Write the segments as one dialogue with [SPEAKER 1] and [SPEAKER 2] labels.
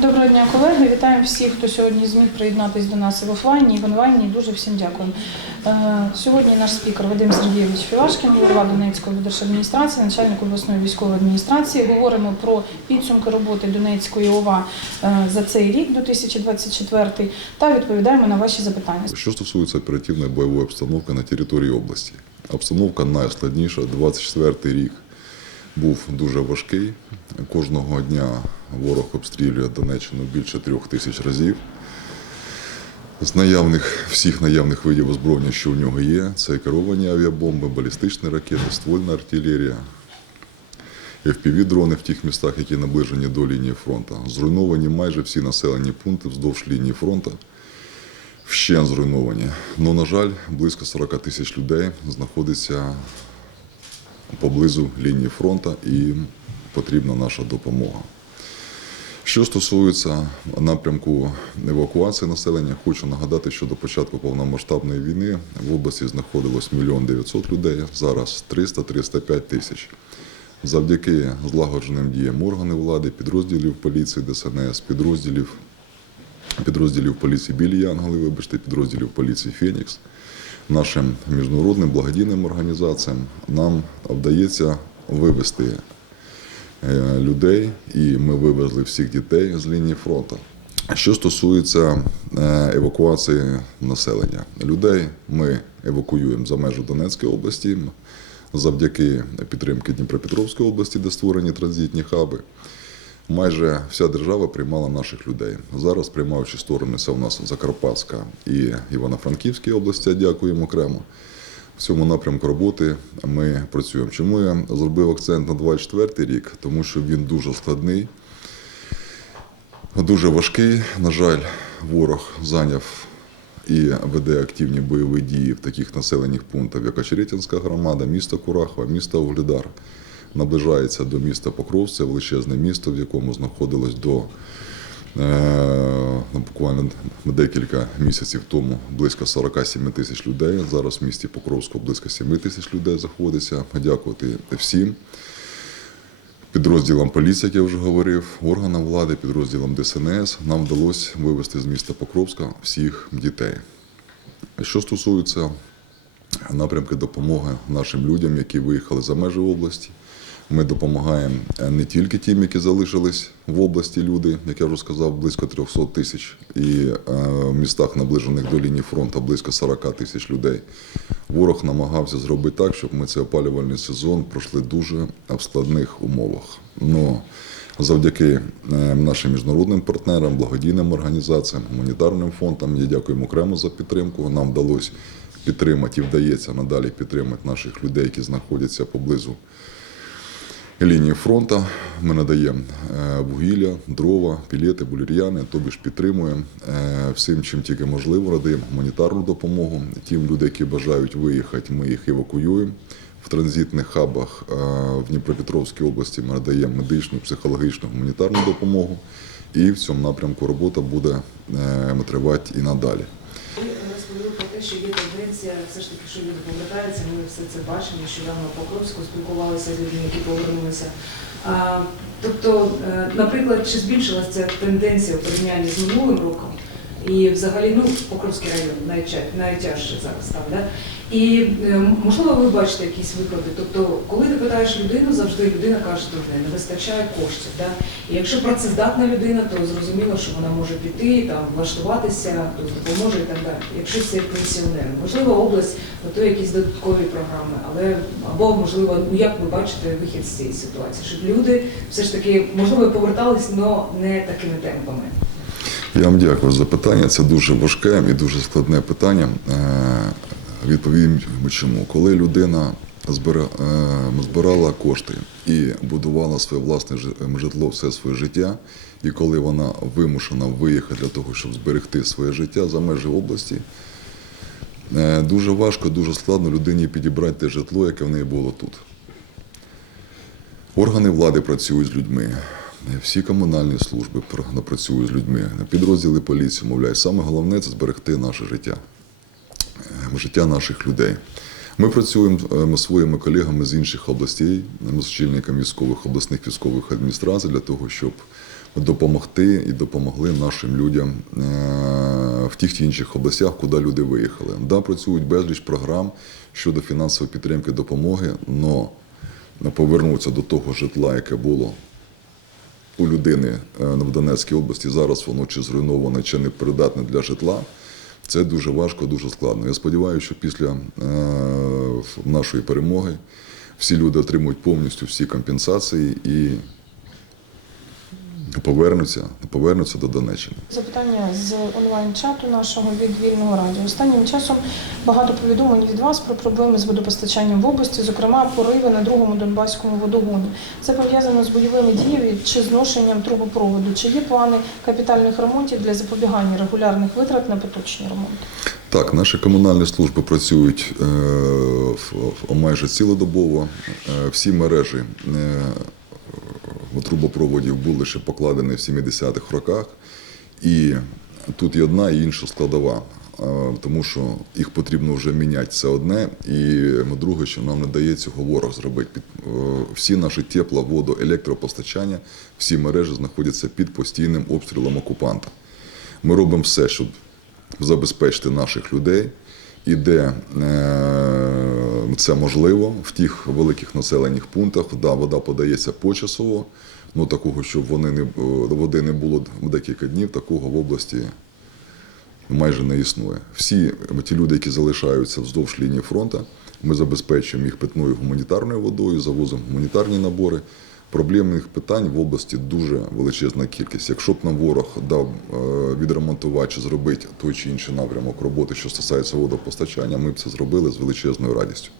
[SPEAKER 1] Доброго дня, колеги. Вітаємо всіх, хто сьогодні зміг приєднатися до нас в офлайні, і в онлайні. Дуже всім дякуємо. Е, Сьогодні наш спікер Вадим Сергійович Філашкін, голова Донецької держадміністрації, начальник обласної військової адміністрації. Говоримо про підсумки роботи Донецької ОВА е, за цей рік, 2024, та відповідаємо на ваші запитання.
[SPEAKER 2] Що стосується оперативної бойової обстановки на території області, обстановка найскладніша. 24 рік був дуже важкий. Кожного дня ворог обстрілює Донеччину більше трьох тисяч разів. З наявних всіх наявних видів озброєння, що в нього є, це керовані авіабомби, балістичні ракети, ствольна артилерія, FPV-дрони в тих містах, які наближені до лінії фронту. Зруйновані майже всі населені пункти вздовж лінії фронту вщен зруйновані. Ну, на жаль, близько 40 тисяч людей знаходиться поблизу лінії фронту і потрібна наша допомога. Що стосується напрямку евакуації населення, хочу нагадати, що до початку повномасштабної війни в області знаходилось мільйон 900 людей, зараз 300-305 тисяч. Завдяки злагодженим діям органів влади, підрозділів поліції, ДСНС, підрозділів підрозділів поліції Білі Янголи, вибачте, підрозділів поліції Фенікс, нашим міжнародним благодійним організаціям нам вдається вивести людей, і ми вивезли всіх дітей з лінії фронту. Що стосується е, евакуації населення, людей ми евакуюємо за межі Донецької області завдяки підтримки Дніпропетровської області, де створені транзитні хаби. Майже вся держава приймала наших людей. Зараз приймаючі сторони це у нас Закарпатська і Івано-Франківські області. Дякуємо окремо. В цьому напрямку роботи ми працюємо. Чому я зробив акцент на 24 рік? Тому що він дуже складний, дуже важкий. На жаль, ворог зайняв і веде активні бойові дії в таких населених пунктах, як Очеретинська громада, місто Курахова, місто Угледар наближається до міста Покров, це величезне місто, в якому знаходилось до буквально декілька місяців тому близько 47 тисяч людей. Зараз в місті Покровську близько 7 тисяч людей знаходиться. Дякувати всім. Підрозділам поліції, як я вже говорив, органам влади, підрозділам ДСНС нам вдалося вивезти з міста Покровська всіх дітей. Що стосується напрямки допомоги нашим людям, які виїхали за межі області. Ми допомагаємо е, не тільки тим, які залишились в області люди, як я вже сказав, близько 300 тисяч, і е, в містах, наближених до лінії фронту, близько 40 тисяч людей. Ворог намагався зробити так, щоб ми цей опалювальний сезон пройшли дуже в складних умовах. Ну, завдяки е, нашим міжнародним партнерам, благодійним організаціям, гуманітарним фондам, я дякуємо окремо за підтримку. Нам вдалося підтримати і вдається надалі підтримати наших людей, які знаходяться поблизу лінії фронту. Ми надаємо е, вугілля, дрова, пілети, булір'яни, тобі ж підтримуємо е, всім, чим тільки можливо, надаємо гуманітарну допомогу. Тим людям, які бажають виїхати, ми їх евакуюємо. В транзитних хабах е, в Дніпропетровській області ми надаємо медичну, психологічну, гуманітарну допомогу. І в цьому напрямку робота буде тривати і надалі.
[SPEAKER 3] Те, що є тенденція, все ж таки, що люди повертаються. Ми все це бачимо. Нещодавно в Покровську спілкувалися з людьми, які повернулися. А, тобто, е, наприклад, чи збільшилася ця тенденція у порівнянні з минулим роком? І взагалі, ну, Покровський район найтя- найтяжче зараз там, да? І е, можливо, ви бачите якісь виклади. Тобто, коли ти питаєш людину, завжди людина каже, що не вистачає коштів. Да? І якщо працездатна людина, то зрозуміло, що вона може піти, там, влаштуватися, хтось допоможе і так далі. Якщо це пенсіонер, можливо, область готує якісь додаткові програми, але або можливо, ну як ви бачите вихід з цієї ситуації, щоб люди все ж таки можливо повертались, але не такими темпами.
[SPEAKER 2] Я вам дякую за питання. Це дуже важке і дуже складне питання. Е, Відповім чому. Коли людина е, збирала кошти і будувала своє власне житло все своє життя, і коли вона вимушена виїхати для того, щоб зберегти своє життя за межі області, е, дуже важко, дуже складно людині підібрати те житло, яке в неї було тут. Органи влади працюють з людьми, всі комунальні служби пр- працюють з людьми, підрозділи поліції, мовляють, саме головне це зберегти наше життя, е, життя наших людей. Ми працюємо е, своїми колегами з інших областей, з очільниками військових обласних військових адміністрацій для того, щоб допомогти і допомогли нашим людям е, в тих чи інших областях, куди люди виїхали. Да, працюють безліч програм щодо фінансової підтримки допомоги, але повернуться до того житла, яке було у людини е, в Донецькій області. Зараз воно чи зруйноване, чи не придатне для житла. Це дуже важко, дуже складно. Я сподіваюся, що після е, нашої перемоги всі люди отримують повністю всі компенсації і повернуться, повернуться до Донеччини.
[SPEAKER 1] Запитання з онлайн-чату нашого від вільного радіо. Останнім часом багато повідомлень від вас про проблеми з водопостачанням в області, зокрема пориви на другому донбаському водогоні. Це пов'язано з бойовими діями чи зношенням трубопроводу. Чи є плани капітальних ремонтів для запобігання регулярних витрат на поточні ремонти?
[SPEAKER 2] Так, наші комунальні служби працюють е, в- майже цілодобово. Е, всі мережі е, трубопроводів були ще покладені в 70-х роках. І тут і одна, і інша складова. Е, Тому що їх потрібно вже міняти це одне, і друге, що нам не дає цього ворог зробити. Е, всі наші тепло, воду, електропостачання, всі мережі знаходяться під постійним обстрілом окупанта. Ми робимо все, щоб забезпечити наших людей, і де е, це можливо, в тих великих населених пунктах, да, вода подається почасово. Ну такого, щоб вони не е, води не було декілька днів, такого в області майже не існує. Всі ті люди, які залишаються вздовж лінії фронту, ми забезпечуємо їх питною гуманітарною водою, завозимо гуманітарні набори. Проблемних питань в області дуже величезна кількість. Якщо б нам ворог дав е, відремонтувати чи зробити той чи інший напрямок роботи, що стосується водопостачання, ми б це зробили з величезною радістю.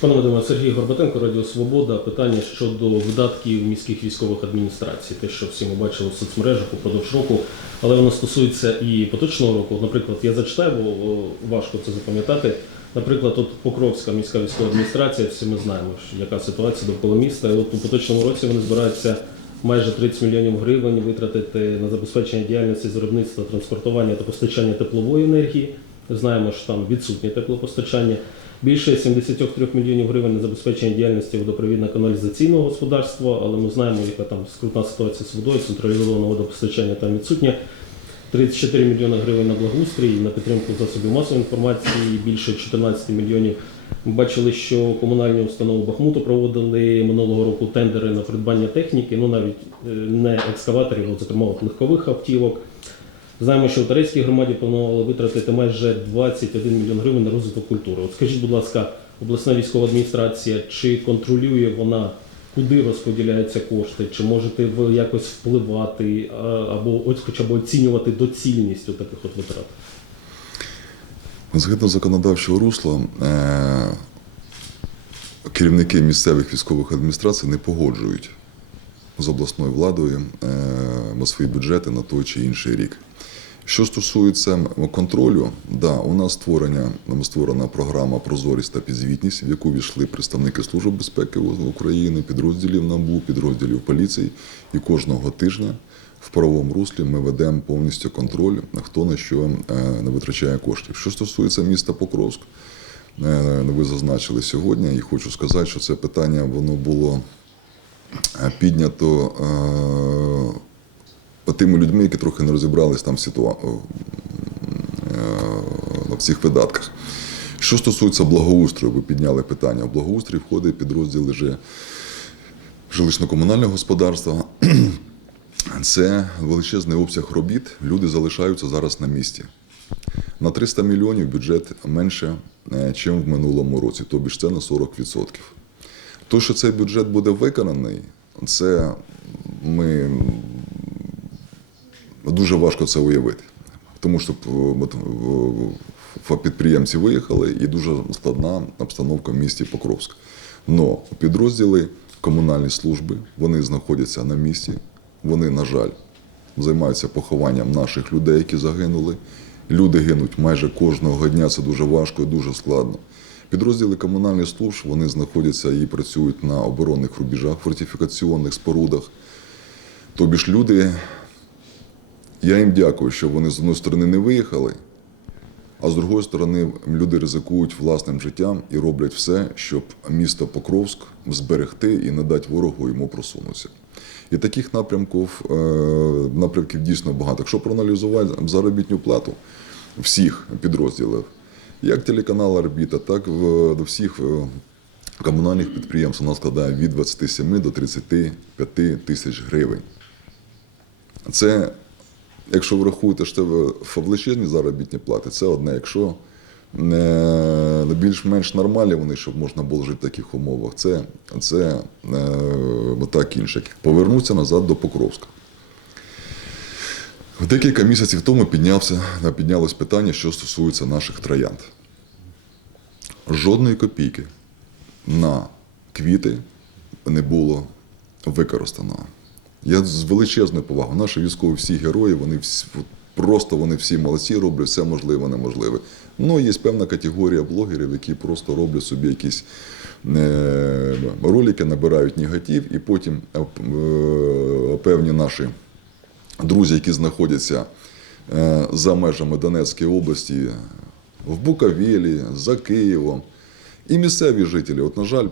[SPEAKER 4] Пане Вадиме, Сергій Горбатенко, Радіо Свобода. Питання щодо видатків міських військових адміністрацій. Те, що всі ми бачили в соцмережах упродовж року, але воно стосується і поточного року. Наприклад, я зачитаю, бо важко це запам'ятати. Наприклад, от Покровська міська військова адміністрація, всі ми знаємо, яка ситуація довкола міста. І от у поточному році вони збираються майже 30 мільйонів гривень витратити на забезпечення діяльності з виробництва, транспортування та постачання теплової енергії. Знаємо, що там відсутнє теплопостачання. Більше 73 мільйонів гривень на забезпечення діяльності водопровідно-каналізаційного господарства, але ми знаємо, яка там скрутна ситуація з водою, централізоване водопостачання там відсутнє. 34 мільйони гривень на благоустрій, на підтримку засобів масової інформації, більше 14 мільйонів. Ми бачили, що комунальні установи Бахмуту проводили минулого року тендери на придбання техніки, ну навіть е, не екскаваторів, а зокрема легкових автівок. Знаємо, що в Тарецькій громаді планували витратити майже 21 мільйон гривень на розвиток культури. От скажіть, будь ласка, обласна військова адміністрація, чи контролює вона, куди розподіляються кошти, чи можете ви якось впливати або от хоча б оцінювати доцільність от таких от витрат?
[SPEAKER 2] Згідно законодавчого русла, е, керівники місцевих військових адміністрацій не погоджують з обласною владою е, свої бюджети на той чи інший рік. Що стосується контролю, да, у нас створення, створена програма Прозорість та підзвітність, в яку війшли представники Служби безпеки України, підрозділів НАБУ, підрозділів поліції. І кожного тижня в правовому руслі ми ведемо повністю контроль, хто на що е, не витрачає коштів. Що стосується міста Покровськ, е, ви зазначили сьогодні, і хочу сказати, що це питання воно було е, піднято тими людьми, які трохи не розібрались там в ситуа... е, на всіх видатках. Що стосується благоустрою, ви підняли питання. В благоустрій входить підрозділи же жилищно-комунального господарства. Це величезний обсяг робіт. Люди залишаються зараз на місці. На 300 мільйонів бюджет менше, ніж в минулому році, тобі ж це на 40%. То, що цей бюджет буде виконаний, це ми дуже важко це уявити. Тому що підприємці виїхали і дуже складна обстановка в місті Покровськ. Но підрозділи комунальні служби вони знаходяться на місці. Вони, на жаль, займаються похованням наших людей, які загинули. Люди гинуть майже кожного дня. Це дуже важко і дуже складно. Підрозділи комунальних служб вони знаходяться і працюють на оборонних рубежах, фортифікаційних спорудах. Тобі ж люди, я їм дякую, що вони з однієї сторони не виїхали, а з другої сторони люди ризикують власним життям і роблять все, щоб місто Покровськ зберегти і не дати ворогу йому просунутися. І таких напрямків, е, напрямків дійсно багато. Якщо проаналізувати заробітну плату всіх підрозділів, як телеканал Орбіта, так в, всіх е, комунальних підприємств вона складає від 27 до 35 тисяч гривень. Це, якщо ви рахуєте, що це величезні заробітні плати, це одне. Якщо е, більш-менш нормальні вони, щоб можна було жити в таких умовах, це, це е, так інше. Повернуться назад до Покровська. Декілька місяців тому піднявся, піднялось питання, що стосується наших троянд. Жодної копійки на квіти не було використано. Я з величезною повагою. Наші військові всі герої, вони всі, просто вони всі молодці, роблять все можливе, неможливе. Ну, є певна категорія блогерів, які просто роблять собі якісь е, ролики, набирають негатив, і потім е, е, певні наші друзі, які знаходяться е, за межами Донецької області, в Буковелі, за Києвом, і місцеві жителі. От, на жаль,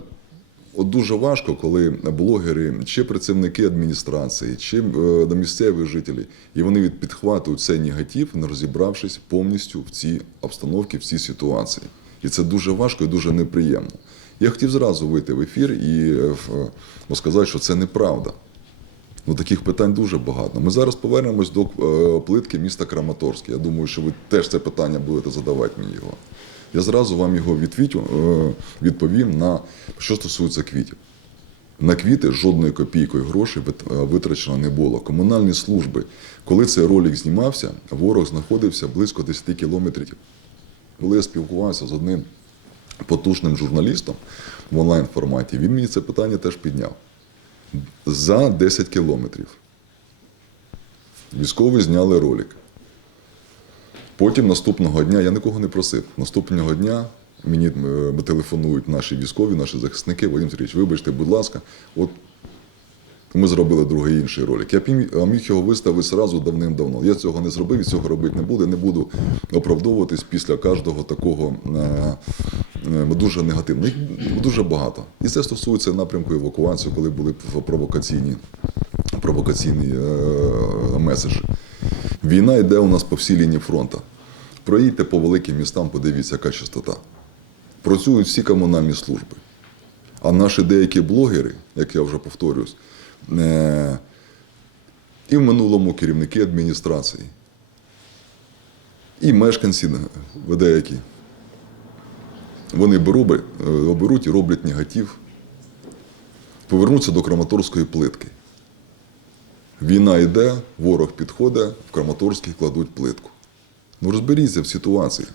[SPEAKER 2] от дуже важко, коли блогери, чи працівники адміністрації, чи е, місцеві жителі, і вони від- підхватують цей негатив, не розібравшись повністю в цій обстановці, в цій ситуації. І це дуже важко і дуже неприємно. Я хотів зразу вийти в ефір і е, е, сказати, що це неправда. Ну, таких питань дуже багато. Ми зараз повернемось до плитки міста Краматорськ. Я думаю, що ви теж це питання будете задавати мені його. Я зразу вам його відвітю, е, відповім на що стосується квітів. На квіти жодної копійкою грошей е, витрачено не було. Комунальні служби, коли цей ролик знімався, ворог знаходився близько 10 кілометрів. Коли я спілкувався з одним потужним журналістом в онлайн форматі, він мені це питання теж підняв за 10 кілометрів. Військові зняли ролик. Потім наступного дня, я нікого не просив. Наступного дня мені е, телефонують наші військові, наші захисники. Вадим Сергійович, вибачте, будь ласка, от ми зробили другий інший ролик. Я міг- його виставити зразу давним-давно. Я цього не зробив і цього робити не буду. Не буду оправдовуватись після кожного такого е, е, дуже негативного. Їх дуже багато. І це стосується напрямку евакуації, коли були провокаційні, провокаційні меседжі. Війна йде у нас по всій лінії фронту. Проїдьте по великим містам, подивіться, яка частота. Працюють всі комунальні служби. А наші деякі блогери, як я вже повторюсь, е, і в минулому керівники адміністрації, і мешканці е, деякі, вони е, і роблять негатив, повернуться до Краматорської плитки. Війна йде, ворог підходить, в Краматорській кладуть плитку. Ну розберіться в ситуації.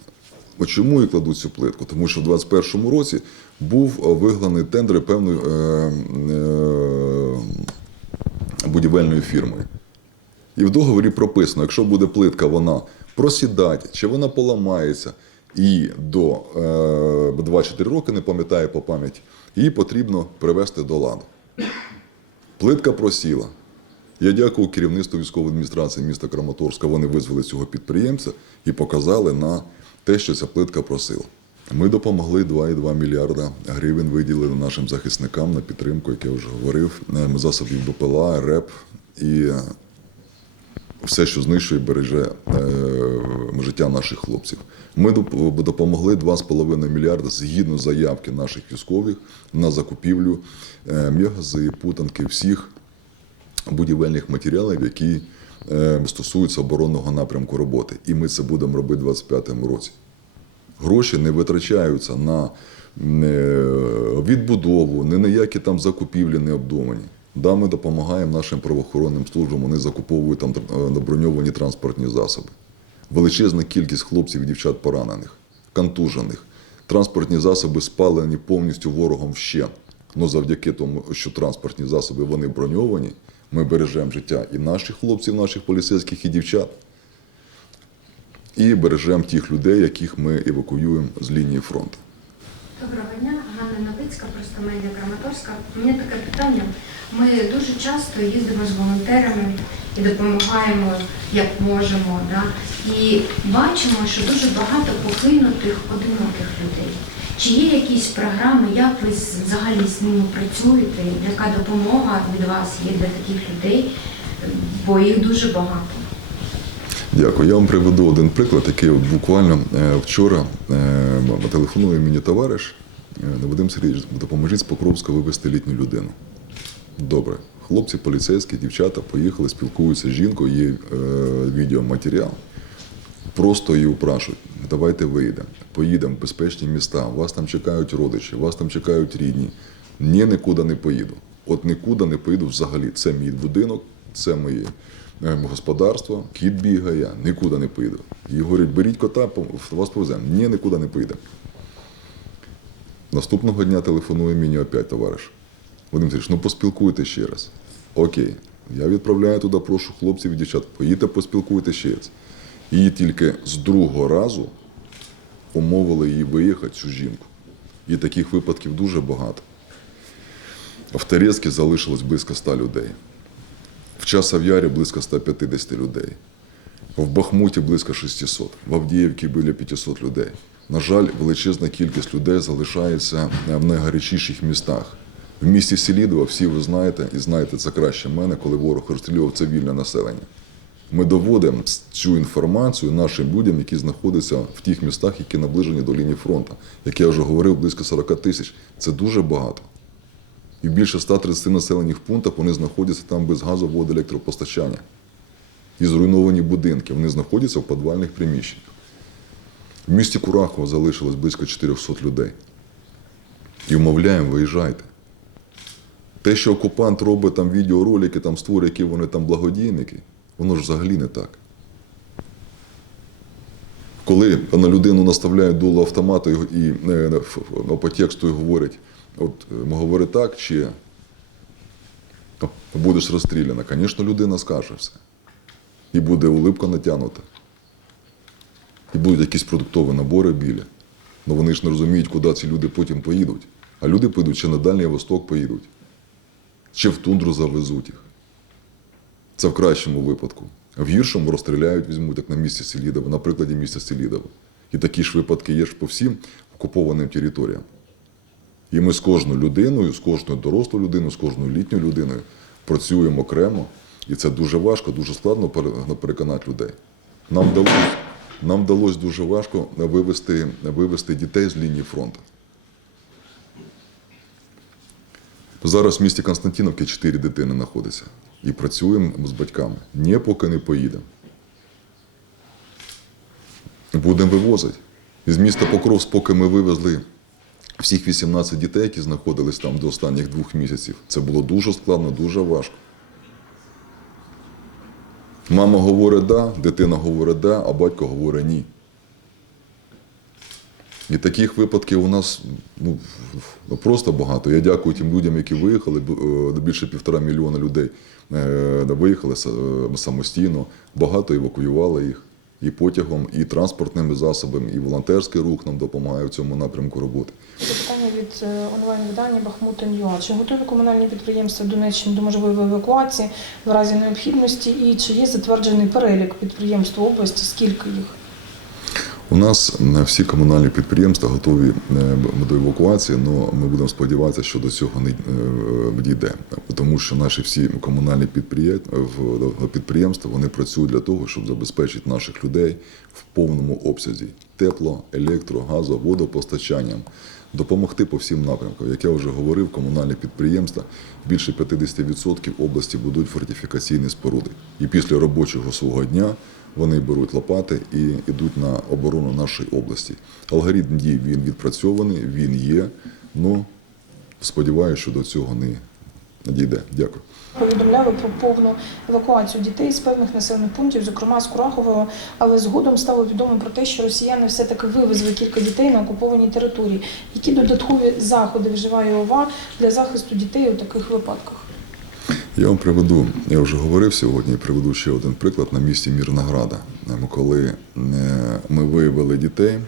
[SPEAKER 2] От чому і кладуть цю плитку? Тому що в 2021 році був е, вигнаний тендер певною е, е, будівельною фірмою. І в договорі прописано, якщо буде плитка, вона просідати, чи вона поламається, і до е, 24 роки, не пам'ятаю по пам'яті, її потрібно привести до ладу. Плитка просіла. Я дякую керівництву військової адміністрації міста Краматорська. Вони визвали цього підприємця і показали на те, що ця плитка просила. Ми допомогли 2,2 мільярда гривень виділили нашим захисникам на підтримку, як я вже говорив, е, засобів БПЛА, РЕП і все, що знищує, береже е, життя наших хлопців. Ми доп- допомогли 2,5 мільярда згідно заявки наших військових на закупівлю е, мегази, путанки всіх будівельних матеріалів, які е, стосуються оборонного напрямку роботи. І ми це будемо робити у 2025 році. Гроші не витрачаються на е, відбудову, ні на які там закупівлі не обдумані. Да, ми допомагаємо нашим правоохоронним службам, вони закуповують там е, броньовані транспортні засоби. Величезна кількість хлопців і дівчат поранених, контужених. Транспортні засоби спалені повністю ворогом вщент. Ну, завдяки тому, що транспортні засоби вони броньовані, ми бережемо життя і наших хлопців, наших поліцейських і дівчат, і бережемо тих людей, яких ми евакуюємо з лінії фронту.
[SPEAKER 5] Доброго дня, Ганна Новицька, просто медіа Краматорська. У мене таке питання. Ми дуже часто їздимо з волонтерами і допомагаємо як можемо. Да? І бачимо, що дуже багато покинутих одиноких людей. Чи є якісь програми, як ви взагалі з ними працюєте? Яка допомога від вас є для таких людей? Бо їх дуже багато.
[SPEAKER 2] Дякую. Я вам приведу один приклад, який от буквально е, вчора е, телефонує мені товариш е, Вадим Сергійович, допоможіть з Покровська вивезти літню людину. Добре. Хлопці, поліцейські, дівчата поїхали, спілкуються з жінкою, є е, відеоматеріал. Просто її упрашують, давайте вийдемо, поїдемо в безпечні міста, вас там чекають родичі, вас там чекають рідні. Ні, нікуди не поїду. От нікуди не поїду взагалі. Це мій будинок, це моє е, господарство, кіт бігає, нікуди не поїду. І говорять, беріть кота, вас повеземо. Ні, нікуди не поїдемо. Наступного дня телефонує мені опять товариш. Вадим Сергійович, ну поспілкуйте ще раз. Окей. Я відправляю туди, прошу хлопців і дівчат, поїдьте, поспілкуйте ще раз. Її тільки з другого разу умовили її виїхати, цю жінку. І таких випадків дуже багато. В Терецькі залишилось близько 100 людей. В Часов'ярі близько 150 людей. В Бахмуті близько 600, в Авдіївці біля 500 людей. На жаль, величезна кількість людей залишається е, в найгарячіших містах. В місті Селідово, всі ви знаєте, і знаєте це краще мене, коли ворог розстрілював цивільне населення. Ми доводимо цю інформацію нашим людям, які знаходяться в тих містах, які наближені до лінії фронту. Як я вже говорив, близько 40 тисяч. Це дуже багато. І більше 130 населених пунктах вони знаходяться там без газу, води, електропостачання і зруйновані будинки. Вони знаходяться в підвальних приміщеннях. В місті Курахово залишилось близько 400 людей. І вмовляємо, виїжджайте. Те, що окупант робить там відеоролики, там створює, які вони там благодійники, воно ж взагалі не так. Коли на людину наставляють дуло автомату і, е, ф- по тексту і говорять, от е, говори так, чи будеш розстріляна, звісно, людина скаже все. І буде улипка натягнута. І будуть якісь продуктові набори біля. Ну вони ж не розуміють, куди ці люди потім поїдуть. А люди поїдуть чи на Дальній Восток поїдуть, чи в тундру завезуть їх. Це в кращому випадку. В гіршому розстріляють, візьмуть, як на місці Селідова, на прикладі місця Селідова. І такі ж випадки є ж по всім окупованим територіям. І ми з кожною людиною, з кожною дорослою людиною, з кожною літньою людиною працюємо окремо. І це дуже важко, дуже складно переконати людей. Нам вдалося, нам вдалося дуже важко вивести, вивести дітей з лінії фронту. Зараз в місті Константиновки чотири дитини знаходяться. І працюємо з батьками. Ні, поки не поїдемо. Будемо вивозити. Із міста Покровськ, поки ми вивезли всіх 18 дітей, які знаходились там до останніх двох місяців, це було дуже складно, дуже важко. Мама говорить да, дитина говорить да, а батько говорить ні. І таких випадків у нас ну, просто багато. Я дякую тим людям, які виїхали, е, більше півтора мільйона людей виїхали е, самостійно, багато евакуювали їх і потягом, і транспортними засобами, і волонтерський рух нам допомагає в цьому напрямку роботи.
[SPEAKER 1] Запитання від е, онлайн-видання Бахмутин.ua. Чи готові комунальні підприємства Донеччини до можливої евакуації в разі необхідності? І чи є затверджений перелік підприємств області? Скільки їх?
[SPEAKER 2] У нас всі комунальні підприємства готові е, до евакуації, але ми будемо сподіватися, що до цього не е, дійде. Тому що наші всі комунальні підприє- підприємства вони працюють для того, щоб забезпечити наших людей в повному обсязі тепло, електро, газо, водопостачанням, допомогти по всім напрямкам. Як я вже говорив, комунальні підприємства більше 50% області будуть фортифікаційні споруди. І після робочого свого дня вони беруть лопати і йдуть на оборону нашої області. Алгоритм дій він відпрацьований, він є. Ну сподіваюся, що до цього не надійде. Дякую.
[SPEAKER 1] Повідомляли про повну евакуацію дітей з певних населених пунктів, зокрема з Курахового, але згодом стало відомо про те, що росіяни все-таки вивезли кілька дітей на окупованій території. Які додаткові заходи вживає ОВА для захисту дітей у таких випадках?
[SPEAKER 2] Я вам приведу, я вже говорив сьогодні, приведу ще один приклад на місці Мірнограда, Е, коли е, ми виявили дітей.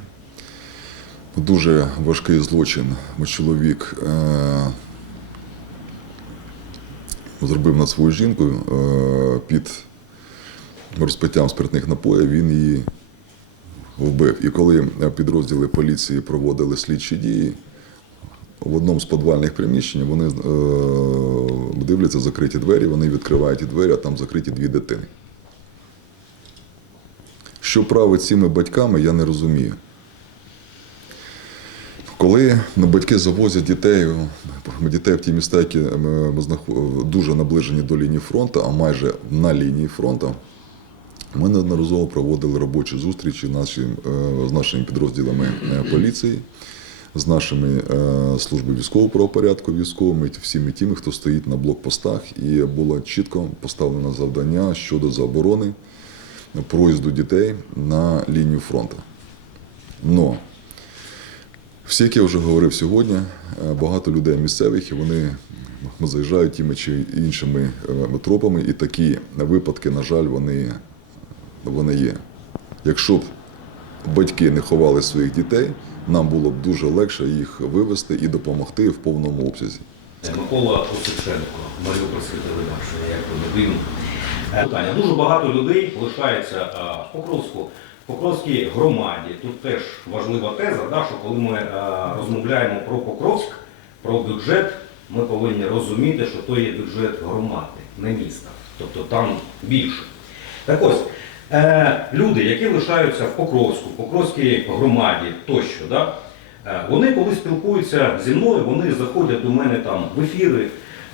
[SPEAKER 2] Дуже важкий злочин. Чоловік е, зробив над свою жінкою е, під розпиттям спиртних напоїв, він її вбив. І коли підрозділи поліції проводили слідчі дії, в одному з підвальних приміщень вони е, дивляться закриті двері, вони відкривають ті двері, а там закриті дві дитини. Що править цими батьками, я не розумію. Коли ну, батьки завозять дітей, дітей в ті міста, які е, знахо- дуже наближені до лінії фронту, а майже на лінії фронту, ми неодноразово проводили робочі зустрічі наші, е, з нашими підрозділами е, поліції, з нашими е, служби військового правопорядку, військовими, всіми тими, хто стоїть на блокпостах, і було чітко поставлено завдання щодо заборони проїзду дітей на лінію фронту. Но всі, як я вже говорив сьогодні, е, багато людей місцевих, і вони заїжджають тими чи іншими е, тропами, і такі випадки, на жаль, вони, вони є. Якщо б батьки не ховали своїх дітей, нам було б дуже легше їх вивезти і допомогти в повному обсязі.
[SPEAKER 6] Микола Осипченко, Маріупольське телебачення, як то не. Е, Питання. Дуже багато людей лишаються е, в Покровську, в Покровській громаді. Тут теж важлива теза, да, що коли ми е, розмовляємо про Покровськ, про бюджет, ми повинні розуміти, що то є бюджет громади, не міста. Тобто там більше. Так ось, люди, які лишаються в Покровську, в Покровській громаді тощо, да, е, вони коли спілкуються зі мною, вони заходять до мене там в ефіри.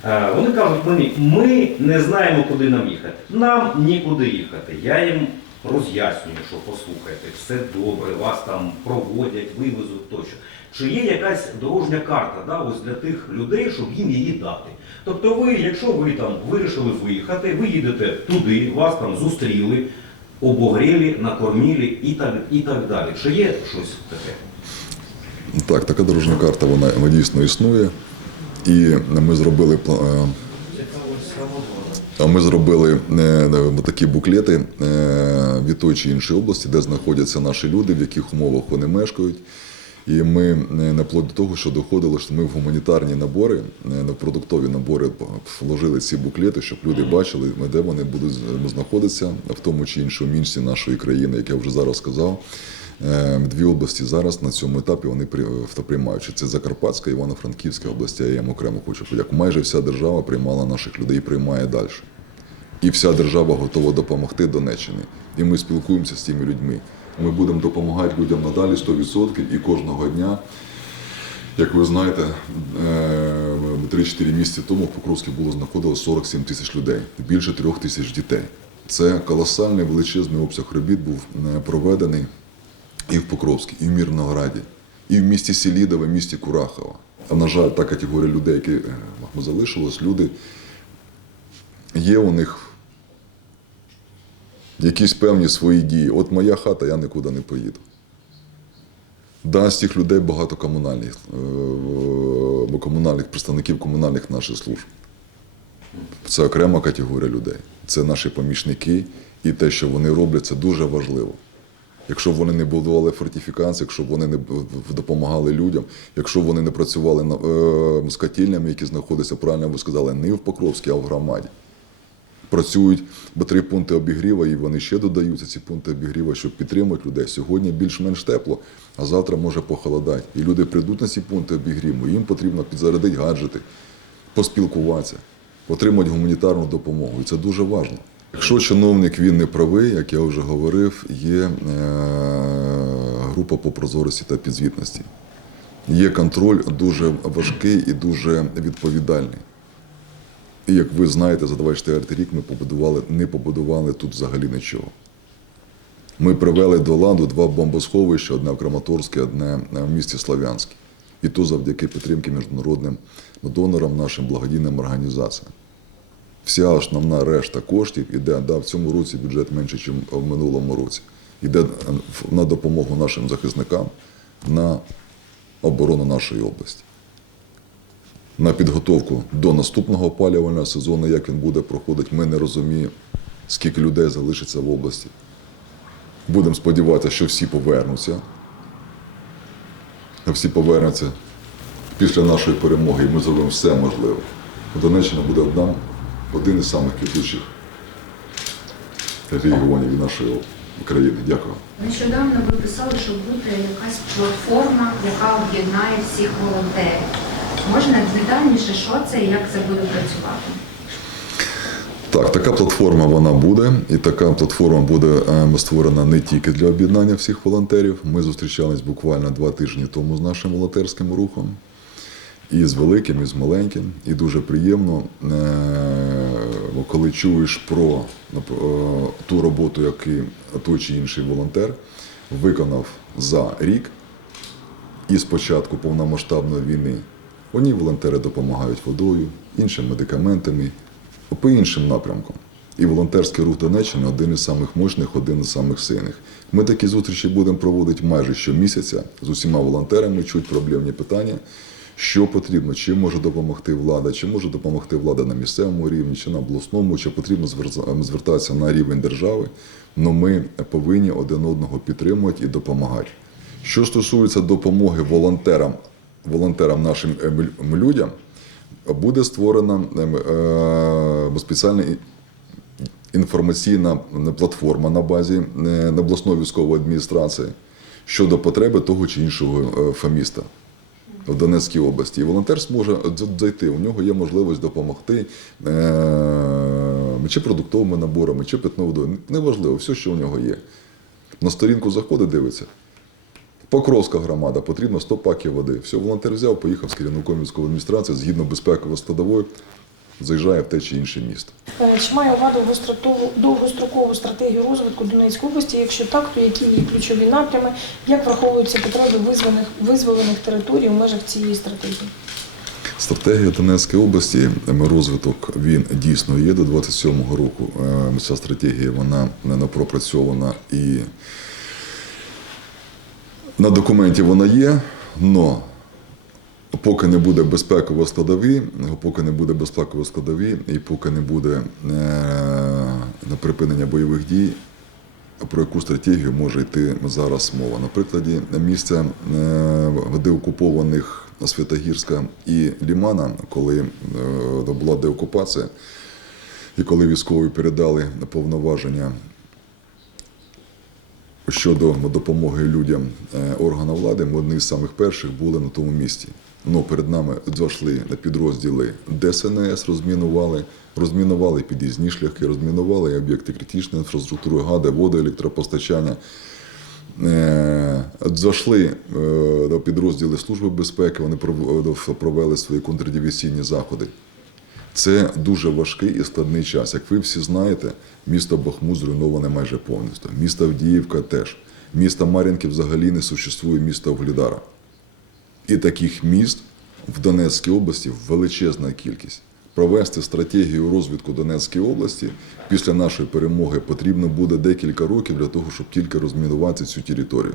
[SPEAKER 6] е, Вони кажуть мені, ми не знаємо, куди нам їхати. Нам нікуди їхати. Я їм роз'яснюю, що послухайте, все добре, вас там проводять, вивезуть тощо. Чи є якась дорожня карта да, ось для тих людей, щоб їм її дати? Тобто ви, якщо ви там вирішили виїхати, ви їдете туди, вас там зустріли, обогріли, накормили і так, і так далі. Чи є щось таке?
[SPEAKER 2] Так, така дорожня карта вона, вона дійсно існує. І ми зробили е, ми зробили е, такі буклети е, від тої чи іншої області, де знаходяться наші люди, в яких умовах вони мешкають. І ми е, наплод до того, що доходило, що ми в гуманітарні набори, е, в продуктові набори вложили ці буклети, щоб люди бачили, де вони будуть знаходитися в тому чи іншому місці нашої країни, як я вже зараз сказав. Е, Дві області зараз на цьому етапі вони при- приймають. Це Закарпатська, Івано-Франківська області. Я їм окремо хочу подякувати. Майже вся держава приймала наших людей і приймає далі. І вся держава готова допомогти Донеччині. І ми спілкуємося з тими людьми. Ми будемо допомагати людям надалі 100% і кожного дня. Як ви знаєте, е, 3-4 місяці тому в Покровській було знаходилось 47 тисяч людей, більше трьох тисяч дітей. Це колосальний величезний обсяг робіт був е, проведений і в Покровській, і в Мірнограді, і в місті Селідове, в місті Курахова. А на жаль, та категорія людей, які е, залишилось, люди є у них якісь певні свої дії. От моя хата, я нікуди не поїду. Да, з цих людей багато комунальних, е, комунальних представників комунальних наших служб. Це окрема категорія людей. Це наші помічники, і те, що вони роблять, це дуже важливо. Якщо б вони не будували фортифікації, якщо б вони не допомагали людям, якщо б вони не працювали на- е, з котельнями, які знаходяться, правильно ви сказали, не в Покровській, а в громаді. Працюють бо три пункти обігріва, і вони ще додаються ці пункти обігріва, щоб підтримати людей. Сьогодні більш-менш тепло, а завтра може похолодати. І люди прийдуть на ці пункти обігріву, їм потрібно підзарядити гаджети, поспілкуватися, отримати гуманітарну допомогу. І це дуже важливо. Якщо чиновник він не правий, як я вже говорив, є е, група по прозорості та підзвітності. Є контроль дуже важкий і дуже відповідальний. І як ви знаєте, за 24 рік ми побудували, не побудували тут взагалі нічого. Ми привели до ладу два бомбосховища, одне в Краматорське, одне в місті Слов'янське. І то завдяки підтримки міжнародним донорам, нашим благодійним організаціям. Вся основна решта коштів іде, да, в цьому році бюджет менше, ніж в минулому році. Іде на допомогу нашим захисникам на оборону нашої області на підготовку до наступного опалювального сезону, як він буде проходити, ми не розуміємо, скільки людей залишиться в області. Будемо сподіватися, що всі повернуться. Всі повернуться після нашої перемоги, і ми зробимо все можливе. Донеччина буде одна, один із самих регіонів нашої країни. Дякую.
[SPEAKER 5] Нещодавно ви писали, що буде якась платформа, яка об'єднає всіх волонтерів. Можна детальніше, що це і як це буде працювати?
[SPEAKER 2] Так, така платформа вона буде, і така платформа буде е, створена не тільки для об'єднання всіх волонтерів. Ми зустрічались буквально два тижні тому з нашим волонтерським рухом. І з великим, і з маленьким. І дуже приємно, е, коли чуєш про е, ту роботу, яку той чи інший волонтер виконав за рік, і з початку повномасштабної війни. Одні волонтери допомагають водою, іншим медикаментами, по іншим напрямкам. І волонтерський рух Донеччини один із самих мощних, один із самих сильних. Ми такі зустрічі будемо проводити майже щомісяця з усіма волонтерами, чуть проблемні питання, що потрібно, чим може допомогти влада, чи може допомогти влада на місцевому рівні, чи на обласному, чи потрібно звертатися на рівень держави. Но ми повинні один одного підтримувати і допомагати. Що стосується допомоги волонтерам, волонтерам нашим е, людям, буде створена ем, е, спеціальна інформаційна платформа на базі е, обласної військової адміністрації щодо потреби того чи іншого е, фаміста в Донецькій області. І волонтер зможе зайти. У нього є можливість допомогти е, чи продуктовими наборами, чи питною водою. Неважливо, все, що у нього є. На сторінку заходить, дивиться. Покровська громада, потрібно 100 паків води. Все, волонтер взяв, поїхав з керівником військової адміністрації, згідно безпекової складової, заїжджає в те чи інше місто.
[SPEAKER 1] Е, Чи має ОВА довгострокову, стратегію розвитку Донецької області? Якщо так, то які її ключові напрями? Як враховуються потреби визволених, визволених територій у межах цієї стратегії?
[SPEAKER 2] Стратегія Донецької області, ем, розвиток він дійсно є до 27-го року. Ем, Ця стратегія вона не пропрацьована і на документі вона є, але поки не буде безпекової складові, поки не буде безпекової складові, і поки не буде е, припинення бойових дій, про яку стратегію може йти зараз мова? На прикладі місця е, деокупованих Святогірська і Лімана, коли е, була деокупація, і коли військові передали повноваження щодо допомоги людям е, органам влади, ми одні з самих перших були на тому місці. Ну, перед нами зайшли на підрозділи ДСНС, розмінували, розмінували під'їзні шляхи, розмінували об'єкти критичної інфраструктури, гади, води, електропостачання. Е, Зайшли е, до підрозділи Служби безпеки, вони пров- провели свої контрдивізійні заходи. Це дуже важкий і складний час. Як ви всі знаєте, місто Бахмут зруйноване майже повністю. Місто Авдіївка теж. Місто Мар'їнки взагалі не существує міста Углідара. І таких міст в Донецькій області величезна кількість. Провести стратегію розвитку Донецької області після нашої перемоги потрібно буде декілька років для того, щоб тільки розмінувати цю територію.